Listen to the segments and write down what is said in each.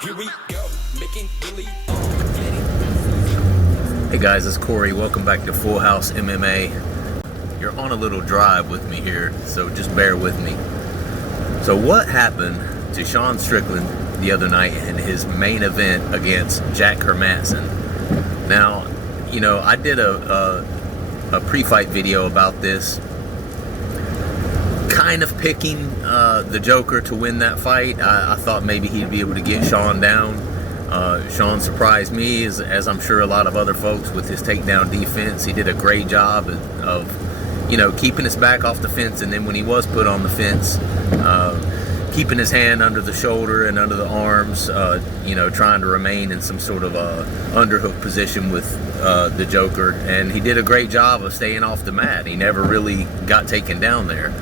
Here we go, making really Hey guys, it's Corey. Welcome back to Full House MMA. You're on a little drive with me here, so just bear with me. So what happened to Sean Strickland the other night in his main event against Jack Hermansson? Now, you know, I did a pre-fight video about this, kind of picking the Joker to win that fight. I thought maybe he'd be able to get Sean down. Sean surprised me, as I'm sure a lot of other folks, with his takedown defense. He did a great job of, you know, keeping his back off the fence, and then when he was put on the fence, keeping his hand under the shoulder and under the arms, you know, trying to remain in some sort of underhook position with the Joker. And he did a great job of staying off the mat. He never really got taken down there.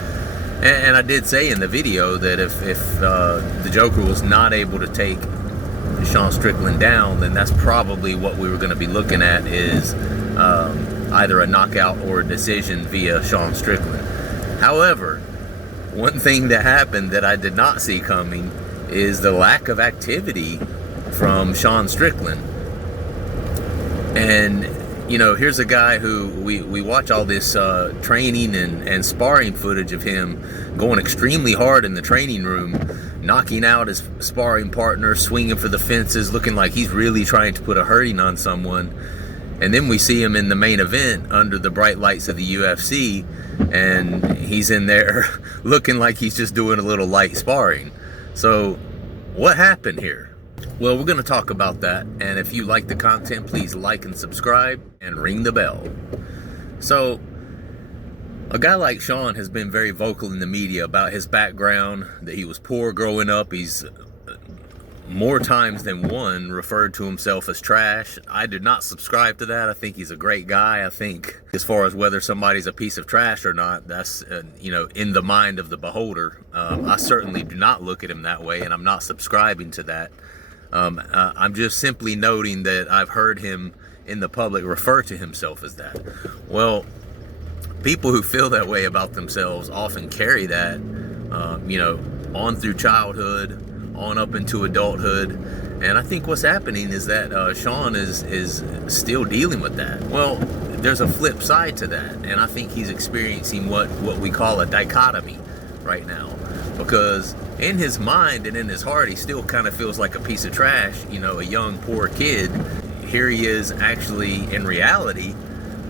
And I did say in the video that if the Joker was not able to take Sean Strickland down, then that's probably what we were going to be looking at, is either a knockout or a decision via Sean Strickland. However, one thing that happened that I did not see coming is the lack of activity from Sean Strickland. And you know, here's a guy who we watch all this training and sparring footage of him going extremely hard in the training room, knocking out his sparring partner, swinging for the fences, looking like he's really trying to put a hurting on someone. And then we see him in the main event under the bright lights of the UFC, and he's in there looking like he's just doing a little light sparring. So what happened here? Well, we're going to talk about that, and if you like the content, please like and subscribe and ring the bell. So, a guy like Sean has been very vocal in the media about his background, that he was poor growing up. He's more times than one referred to himself as trash. I did not subscribe to that. I think he's a great guy. I think as far as whether somebody's a piece of trash or not, that's, you know, in the mind of the beholder. I certainly do not look at him that way, and I'm not subscribing to that. I'm just simply noting that I've heard him in the public refer to himself as that. Well, people who feel that way about themselves often carry that, you know, on through childhood, on up into adulthood. And I think what's happening is that Sean is still dealing with that. Well, there's a flip side to that, and I think he's experiencing what we call a dichotomy right now. Because in his mind and in his heart, he still kind of feels like a piece of trash, you know, a young, poor kid. Here he is actually, in reality,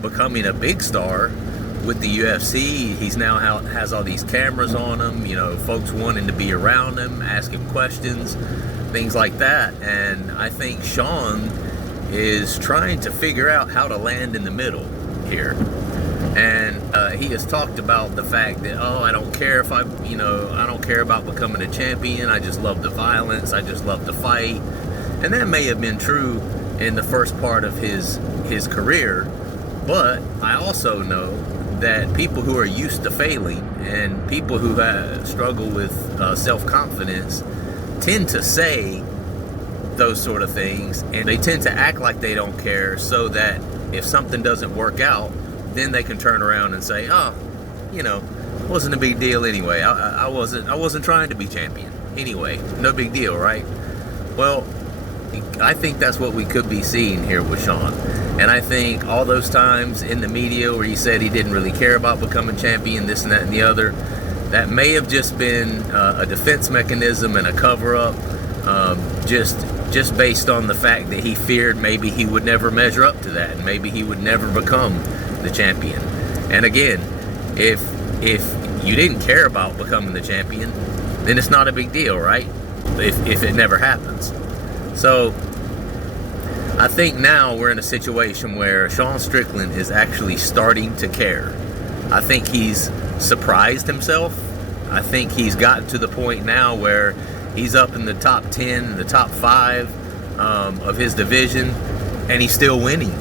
becoming a big star with the UFC. He's now has all these cameras on him, you know, folks wanting to be around him, ask him questions, things like that. And I think Sean is trying to figure out how to land in the middle here. And he has talked about the fact that, oh, I don't care if I don't care about becoming a champion. I just love the violence. I just love the fight. And that may have been true in the first part of his career. But I also know that people who are used to failing and people who struggle with self-confidence tend to say those sort of things. And they tend to act like they don't care, so that if something doesn't work out, then they can turn around and say, oh, you know, it wasn't a big deal anyway. I wasn't trying to be champion anyway. No big deal, right? Well, I think that's what we could be seeing here with Sean. And I think all those times in the media where he said he didn't really care about becoming champion, this and that and the other, that may have just been a defense mechanism and a cover-up, just based on the fact that he feared maybe he would never measure up to that, and maybe he would never become the champion. And again, if you didn't care about becoming the champion, then it's not a big deal, right? If it never happens. So I think now we're in a situation where Sean Strickland is actually starting to care. I think he's surprised himself. I think he's gotten to the point now where he's up in the top 10, the top 5 of his division, and he's still winning.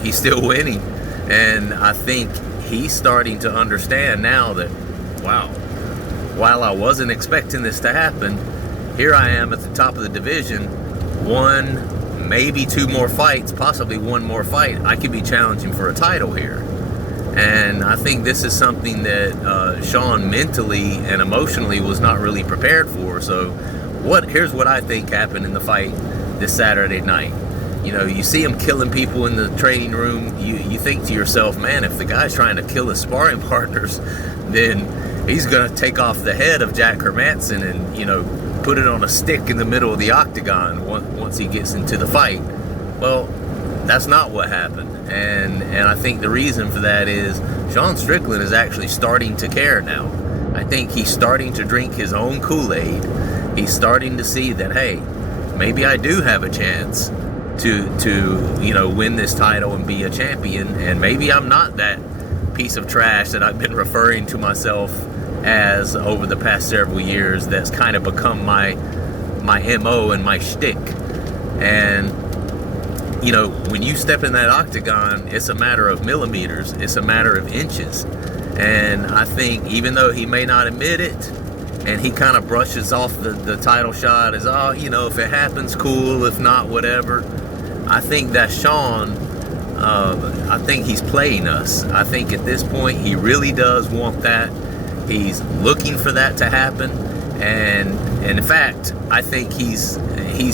He's still winning. And I think he's starting to understand now that, wow, while I wasn't expecting this to happen, here I am at the top of the division, one, maybe 2 more fights, possibly 1 more fight. I could be challenging for a title here. And I think this is something that Sean mentally and emotionally was not really prepared for. So here's what I think happened in the fight this Saturday night. You know, you see him killing people in the training room. You think to yourself, man, if the guy's trying to kill his sparring partners, then he's going to take off the head of Jack Hermansson and, you know, put it on a stick in the middle of the octagon once he gets into the fight. Well, that's not what happened. And I think the reason for that is Sean Strickland is actually starting to care now. I think he's starting to drink his own Kool-Aid. He's starting to see that, hey, maybe I do have a chance to you know, win this title and be a champion, and maybe I'm not that piece of trash that I've been referring to myself as over the past several years. That's kind of become my MO and my shtick. And you know, when you step in that octagon, it's a matter of millimeters, it's a matter of inches. And I think even though he may not admit it, and he kind of brushes off the title shot as, oh, you know, if it happens, cool, if not, whatever. I think that Sean, I think he's playing us. I think at this point he really does want that. He's looking for that to happen, and in fact, I think he's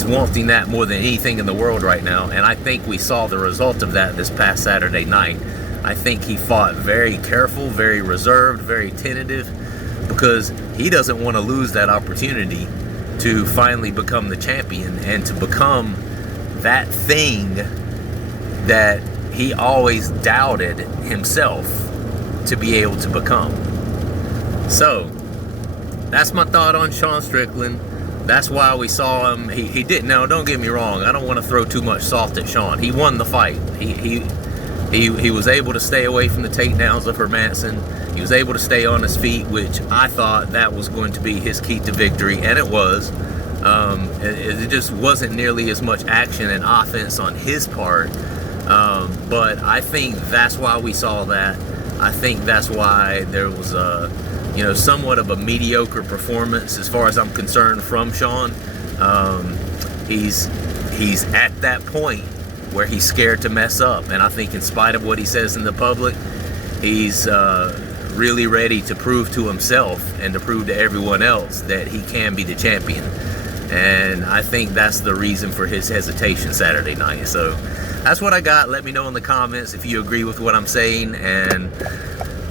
wanting that more than anything in the world right now. And I think we saw the result of that this past Saturday night. I think he fought very careful, very reserved, very tentative, because he doesn't want to lose that opportunity to finally become the champion and to become that thing that he always doubted himself to be able to become. So that's my thought on Sean Strickland. That's why we saw him. He didn't. Now, don't get me wrong, I don't want to throw too much salt at Sean. He won the fight. He was able to stay away from the takedowns of Hermansson. He was able to stay on his feet, which I thought that was going to be his key to victory, and it was. It just wasn't nearly as much action and offense on his part. But I think that's why we saw that. I think that's why there was you know, somewhat of a mediocre performance as far as I'm concerned from Sean. He's at that point where he's scared to mess up, and I think in spite of what he says in the public, he's really ready to prove to himself and to prove to everyone else that he can be the champion. And I think that's the reason for his hesitation Saturday night. So that's what I got. Let me know in the comments if you agree with what I'm saying, and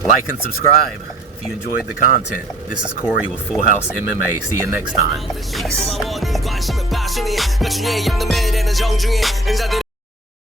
like and subscribe if you enjoyed the content. This is Corey with Full House MMA. See you next time. Peace.